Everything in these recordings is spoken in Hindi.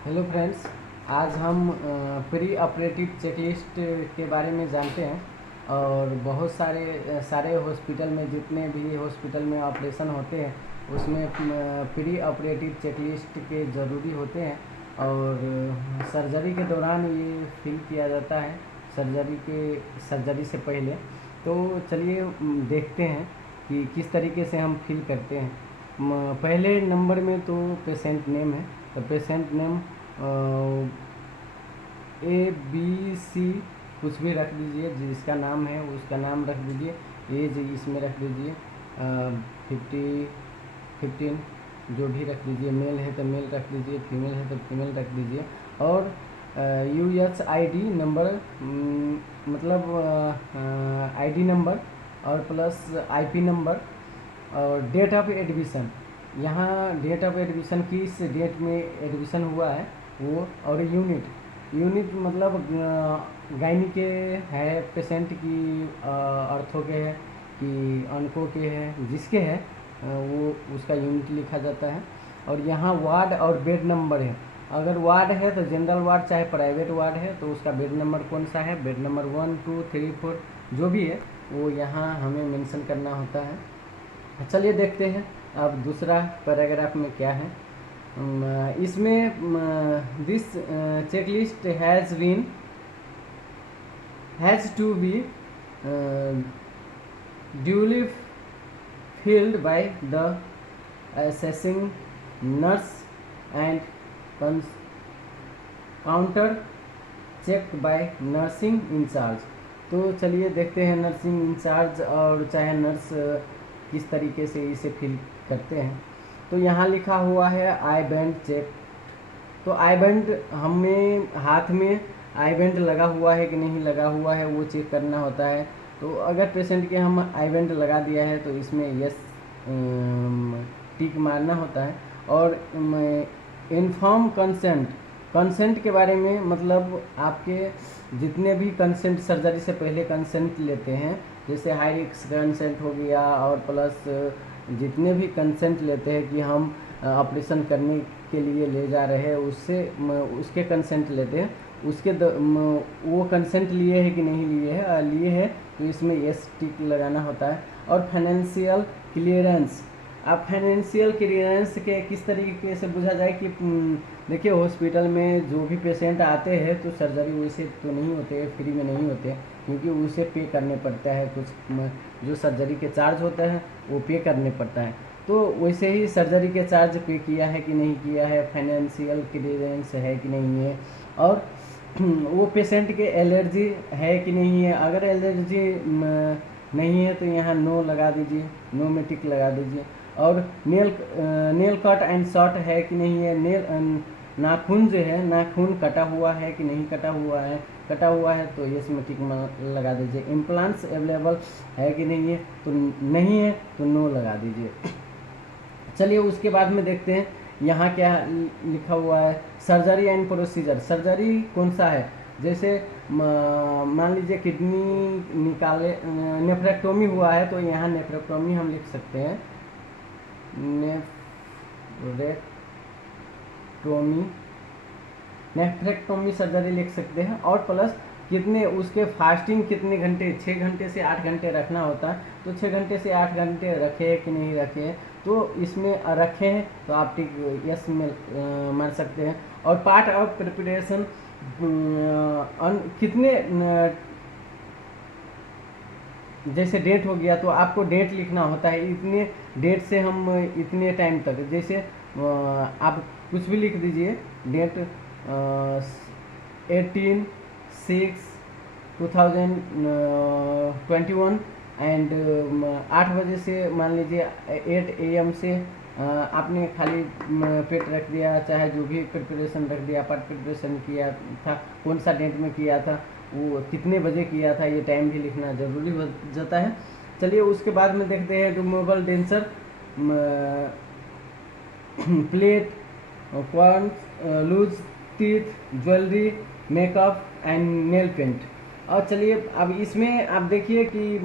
Hello friends. आज हम प्री ऑपरेटिव चेकलिस्ट के बारे में जानते हैं। और बहुत सारे हॉस्पिटल में, जितने भी हॉस्पिटल में ऑपरेशन होते हैं उसमें प्री ऑपरेटिव चेकलिस्ट के ज़रूरी होते हैं। और सर्जरी के दौरान ये फिल किया जाता है, सर्जरी से पहले। तो चलिए देखते हैं कि किस तरीके से हम फिल करते हैं। पहले नंबर में तो पेशेंट नेम है, तो पेशेंट नेम ABC कुछ भी रख दीजिए, जिसका नाम है उसका नाम रख दीजिए। एज इसमें रख दीजिए 15 जो भी रख दीजिए। मेल है तो मेल रख दीजिए, फीमेल है तो फीमेल रख दीजिए। और UHID नंबर, मतलब ID नंबर और प्लस IP नंबर और डेट ऑफ एडमिशन। यहाँ डेट ऑफ एडमिशन किस डेट में एडमिशन हुआ है वो, और यूनिट मतलब गायनी के है पेशेंट की, अर्थों के है कि ऑन्को के है, जिसके है वो उसका यूनिट लिखा जाता है। और यहाँ वार्ड और बेड नंबर है। अगर वार्ड है तो जनरल वार्ड चाहे प्राइवेट वार्ड है तो उसका बेड नंबर कौन सा है, बेड नंबर 1 2 3 4 जो भी है वो यहाँ हमें मेंशन करना होता है। चलिए देखते हैं अब दूसरा पैराग्राफ में क्या है। इसमें this checklist has to be duly filled by the assessing nurse and counter checked by nursing incharge। तो चलिए देखते हैं नर्सिंग इंचार्ज और चाहे नर्स किस तरीके से इसे फिल करते हैं। तो यहाँ लिखा हुआ है आई बैंड चेक। तो आई बैंड हमें हाथ में आई बैंड लगा हुआ है कि नहीं लगा हुआ है वो चेक करना होता है। तो अगर पेशेंट के हम आई बैंड लगा दिया है तो इसमें यस टिक मारना होता है। और इन्फॉर्म कंसेंट के बारे में, मतलब आपके जितने भी कंसेंट सर्जरी से पहले कंसेंट लेते हैं, जैसे हाई रिस्क कंसेंट हो गया और प्लस जितने भी कंसेंट लेते हैं कि हम ऑपरेशन करने के लिए ले जा रहे हैं उसके कंसेंट लेते हैं, वो कंसेंट लिए है कि नहीं लिए है तो इसमें यस टिक लगाना होता है। और फाइनेंशियल क्लियरेंस, आप फाइनेंशियल क्लियरेंस के किस तरीके से बुझा जाए कि देखिए हॉस्पिटल में जो भी पेशेंट आते हैं तो सर्जरी वैसे तो नहीं होते, फ्री में नहीं होते, क्योंकि उसे पे करने पड़ता है। कुछ जो सर्जरी के चार्ज होते हैं वो पे करने पड़ता है। तो वैसे ही सर्जरी के चार्ज पे किया है कि नहीं किया है, फाइनेंशियल क्लियरेंस है कि नहीं है, और वो पेशेंट के एलर्जी है कि नहीं है। अगर एलर्जी नहीं है तो यहाँ नो लगा दीजिए, नो में टिक लगा दीजिए। और नेल कट एंड शॉर्ट है कि नहीं है, नाखून जो है नाखून कटा हुआ है कि नहीं कटा हुआ है तो ये इसमें टिक लगा दीजिए। इम्प्लांट्स अवेलेबल है कि नहीं है, तो नहीं है तो नो लगा दीजिए। चलिए उसके बाद में देखते हैं यहाँ क्या लिखा हुआ है। सर्जरी एंड प्रोसीजर, सर्जरी कौन सा है, जैसे मान लीजिए किडनी निकाले, नेफ्रेक्टोमी हुआ है तो यहाँ नेफ्रेक्टोमी हम लिख सकते हैं, नेफ्रेक्टोमी सर्जरी लिख सकते हैं। और प्लस कितने उसके फास्टिंग कितने घंटे, 6 घंटे से 8 घंटे रखना होता है, तो 6 घंटे से 8 घंटे रखे कि नहीं रखे, तो इसमें रखे हैं तो आप टिक यस में मार सकते हैं। और पार्ट ऑफ प्रिपरेशन कितने, जैसे डेट हो गया तो आपको डेट लिखना होता है, इतने डेट से हम इतने टाइम तक, जैसे आप कुछ भी लिख दीजिए डेट 18/6/2021 एंड 8 बजे से, मान लीजिए 8 AM से आपने खाली पेट रख दिया, चाहे जो भी प्रिपरेशन रख दिया, पार्ट प्रिपरेशन किया था, कौन सा डेट में किया था, वो कितने बजे किया था, ये टाइम भी लिखना ज़रूरी हो जाता है। चलिए उसके बाद में देखते हैं removal denture, plate, crown, loose teeth, jewellery, makeup and nail paint. और चलिए अब इसमें आप देखिए कि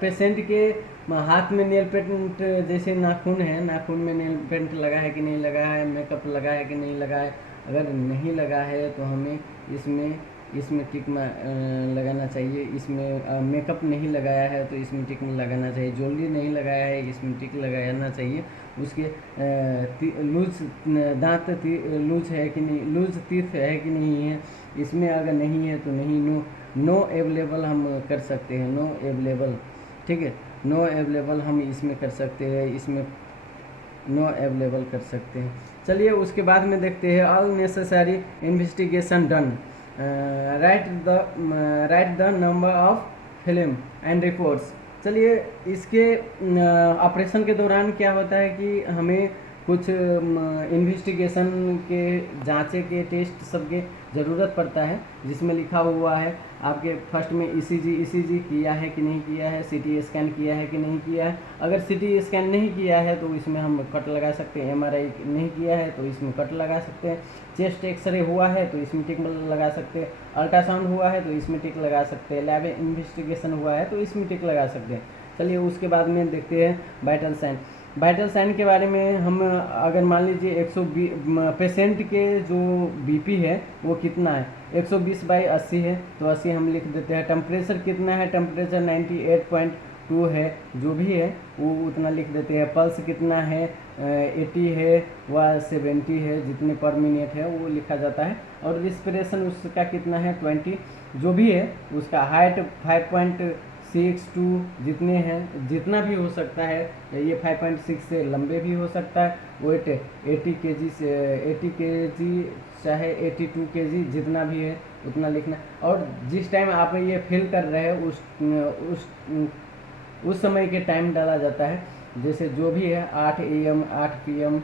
पेशेंट के हाथ में नेल पेंट, जैसे नाखून है, नाखून में नेल पेंट लगा है कि नहीं लगा है, मेकअप लगा है कि नहीं लगा है, अगर नहीं लगा है तो हमें इसमें टिक लगाना चाहिए। इसमें मेकअप नहीं लगाया है तो इसमें टिक लगाना चाहिए। ज्वेलरी नहीं लगाया है इसमें टिक लगाना चाहिए। उसके लूज दांत लूज है कि नहीं, लूज टीथ है कि नहीं है, इसमें अगर नहीं है तो नहीं, नो अवेलेबल हम कर सकते हैं, नो अवेलेबल, ठीक है, नो अवेलेबल हम इसमें कर सकते हैं, इसमें नो अवेलेबल कर सकते हैं। चलिए उसके बाद में देखते हैं all necessary investigation done, right the number of film and reports. चलिए इसके ऑपरेशन के दौरान क्या होता है कि हमें कुछ इन्वेस्टिगेशन के जांचे के टेस्ट सबके ज़रूरत पड़ता है, जिसमें लिखा हुआ है आपके फर्स्ट में ईसीजी किया है कि नहीं किया है, सीटी स्कैन किया है कि नहीं किया है। अगर सीटी स्कैन नहीं किया है तो इसमें हम कट लगा सकते हैं, एमआरआई नहीं किया है तो इसमें कट लगा सकते हैं, चेस्ट एक्सरे हुआ है तो इसमें टिक लगा सकते हैं, अल्ट्रासाउंड हुआ है तो इसमें टिक लगा सकते हैं, लैब इन्वेस्टिगेशन हुआ है तो इसमें टिक लगा सकते हैं। चलिए उसके बाद में देखते हैं वाइटल साइन। वाइटल साइन के बारे में हम अगर मान लीजिए 120 पेशेंट के जो बीपी है वो कितना है, 120/80 है तो 80 हम लिख देते हैं। टेम्परेचर कितना है, टेम्परेचर 98.2 है, जो भी है वो उतना लिख देते हैं। पल्स कितना है, 80 है व 70 है, जितने पर मिनट है वो लिखा जाता है। और रिस्पिरेशन उसका कितना है, 20, जो भी है उसका। हाइट 5.62 जितने हैं, जितना भी हो सकता है, ये 5.6 से लंबे भी हो सकता है। वेट 80 kg से 80 kg चाहे 82 kg, जितना भी है उतना लिखना। और जिस टाइम आप ये फिल कर रहे हैं उस समय के टाइम डाला जाता है, जैसे जो भी है 8 AM 8 PM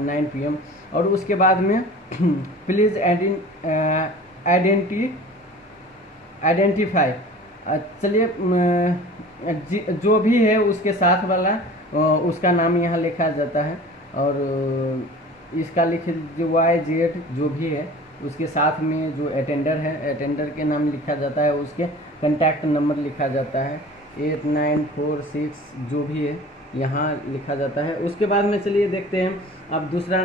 9 PM। और उसके बाद में प्लीज़ आइडेंटिफाई। चलिए जो भी है उसके साथ वाला उसका नाम यहाँ लिखा जाता है, और इसका लिख YZ जो भी है उसके साथ में जो अटेंडर है, अटेंडर के नाम लिखा जाता है, उसके कॉन्टैक्ट नंबर लिखा जाता है, 8946 जो भी है यहाँ लिखा जाता है। उसके बाद में चलिए देखते हैं अब दूसरा,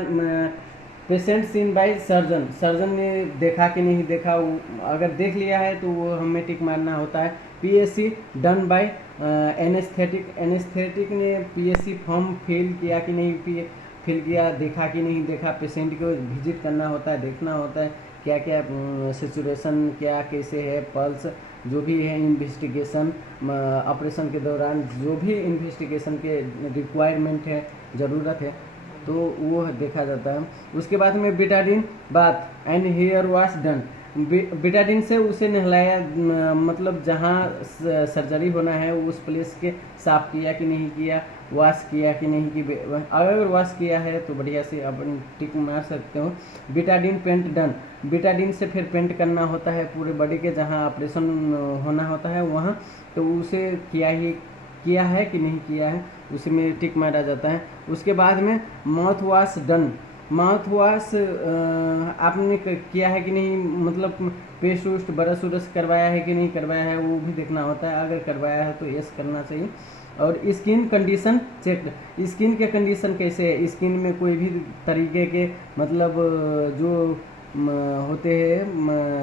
patient seen by surgeon. Surgeon ने देखा कि नहीं देखा, अगर देख लिया है तो वो हमें टिक मारना होता है। PSC done by anaesthetic. Anaesthetic ने PSC फॉर्म फिल किया कि नहीं फिल किया, देखा कि नहीं देखा, पेशेंट को विजिट करना होता है, देखना होता है क्या क्या सिचुएशन क्या कैसे है, पल्स जो भी है, इन्वेस्टिगेशन ऑपरेशन के दौरान जो भी इन्वेस्टिगेशन के रिक्वायरमेंट है, ज़रूरत है, तो वो देखा जाता है। उसके बाद में Betadine bath and hair wash done. Betadine से उसे नहलाया, मतलब जहाँ सर्जरी होना है उस प्लेस के साफ किया कि नहीं किया, वॉश किया कि नहीं कि, अगर वॉश किया है तो बढ़िया से अपन टिक मार सकते हो। Betadine paint done. बिटाडिन से फिर पेंट करना होता है पूरे बॉडी के, जहाँ ऑपरेशन होना होता है वहाँ, तो उसे किया है कि नहीं किया है, उसमें टिक मारा जाता है। उसके बाद में mouth wash done. Mouth wash आपने किया है कि नहीं, मतलब पेस्ट वेस्ट ब्रश व्रश करवाया है कि नहीं करवाया है, वो भी देखना होता है। अगर करवाया है तो यस करना चाहिए। और स्किन कंडीशन चेक। स्किन के कंडीशन कैसे है, स्किन में कोई भी तरीके के मतलब जो होते हैं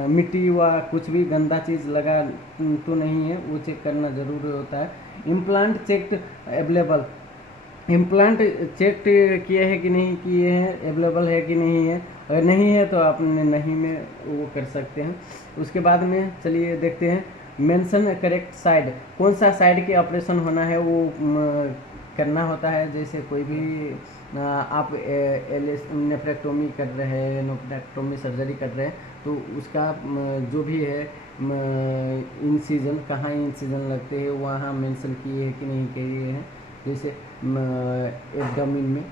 मिट्टी व कुछ भी गंदा चीज़ लगा तो नहीं है, वो चेक करना ज़रूरी होता है। Implant checked available. Implant check किए हैं कि नहीं किए हैं, अवेलेबल है कि नहीं है, अगर नहीं है तो आपने नहीं में वो कर सकते हैं। उसके बाद में चलिए देखते हैं मेंशन करेक्ट साइड। कौन सा साइड के ऑपरेशन होना है वो करना होता है। जैसे कोई भी आप नेफ्रेक्टोमी कर रहे हैं, नेफ्रेक्टोमी सर्जरी कर रहे हैं, तो उसका जो भी है इंसिजन, कहाँ इंसिजन लगते हैं वहाँ मेंशन किए हैं कि नहीं किए हैं। जैसे एब्डोमिन में,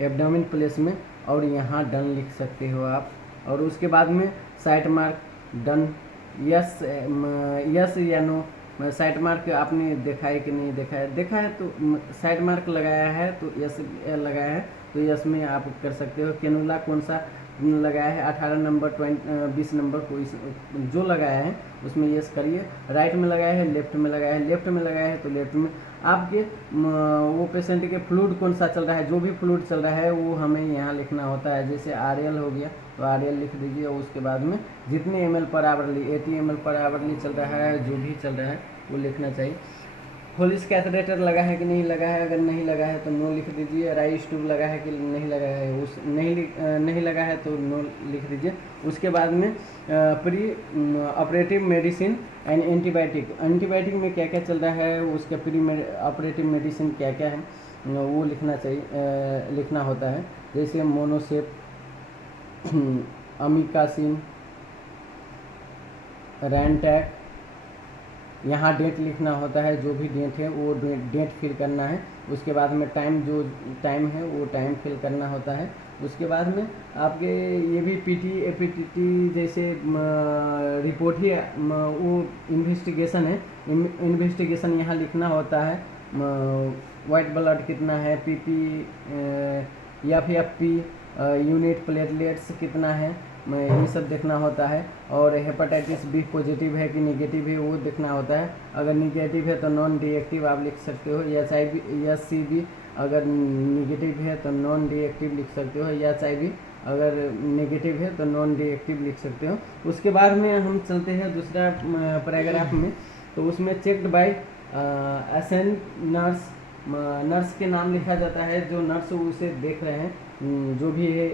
एब्डोमिन प्लेस में, और यहाँ डन लिख सकते हो आप। और उसके बाद में साइड मार्क डन, यस या नो। साइड मार्क आपने देखा है कि नहीं देखा है, देखा है तो साइड मार्क लगाया है तो यस लगाया है तो यस में आप कर सकते हो। कैनुला कौन सा लगाया है, 18 नंबर 20 नंबर कोई जो लगाया है उसमें यस करिए। राइट में लगाया है, लेफ्ट में लगाया है, लेफ्ट में लगाया है तो लेफ्ट में। आपके वो पेशेंट के फ्लूइड कौन सा चल रहा है, जो भी फ्लूइड चल रहा है वो हमें यहाँ लिखना होता है। जैसे RL हो गया तो RL लिख दीजिए, और उसके बाद में जितने ml पर आवरली 80 ml पर आवरली चल रहा है, जो भी चल रहा है वो लिखना चाहिए। होलिस कैथेटर लगा है कि नहीं लगा है, अगर नहीं लगा है तो नो लिख दीजिए। राइस ट्यूब लगा है कि नहीं लगा है, उस नहीं लगा है तो नो लिख दीजिए। उसके बाद में pre operative medicine and antibiotic में क्या क्या चल रहा है, उसके प्री ऑपरेटिव मेडिसिन क्या क्या है वो लिखना चाहिए, लिखना होता है। जैसे मोनोसेप, अमिकासिन, रैनटैक। यहाँ डेट लिखना होता है, जो भी डेट है वो डेट फिल करना है। उसके बाद में टाइम, जो टाइम है वो टाइम फिल करना होता है। उसके बाद में आपके ये भी PT APTT जैसे रिपोर्ट ही वो इन्वेस्टिगेशन है, इन्वेस्टिगेशन यहाँ लिखना होता है। वाइट ब्लड कितना है, PP FFP यूनिट, प्लेटलेट्स कितना है, ये सब देखना होता है। और हेपेटाइटिस B पॉजिटिव है कि निगेटिव है वो देखना होता है। अगर निगेटिव है तो नॉन रिएक्टिव आप लिख सकते हो। SCB अगर निगेटिव है तो नॉन रिएक्टिव लिख सकते हो। HIV अगर नेगेटिव है तो नॉन रिएक्टिव लिख सकते हो। उसके बाद में हम चलते हैं दूसरा पैराग्राफ में, तो उसमें checked by assistant nurse. Nurse के नाम लिखा जाता है, जो नर्स उसे देख रहे हैं, जो भी है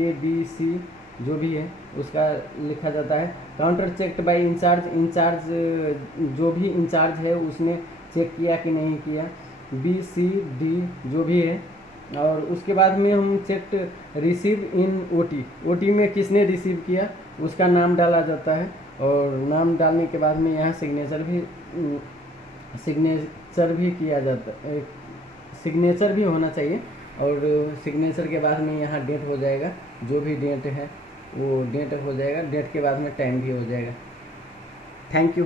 ABC जो भी है उसका लिखा जाता है। काउंटर चेक्ड बाय इंचार्ज जो भी इंचार्ज है उसने चेक किया कि नहीं किया, BCD जो भी है। और उसके बाद में हम चेक्ड रिसीव इन OT में किसने रिसीव किया उसका नाम डाला जाता है। और नाम डालने के बाद में यहाँ सिग्नेचर भी किया जाता है, सिग्नेचर भी होना चाहिए। और सिग्नेचर के बाद में यहाँ डेट हो जाएगा, जो भी डेट है वो डेट हो जाएगा, डेट के बाद में टाइम भी हो जाएगा। Thank you.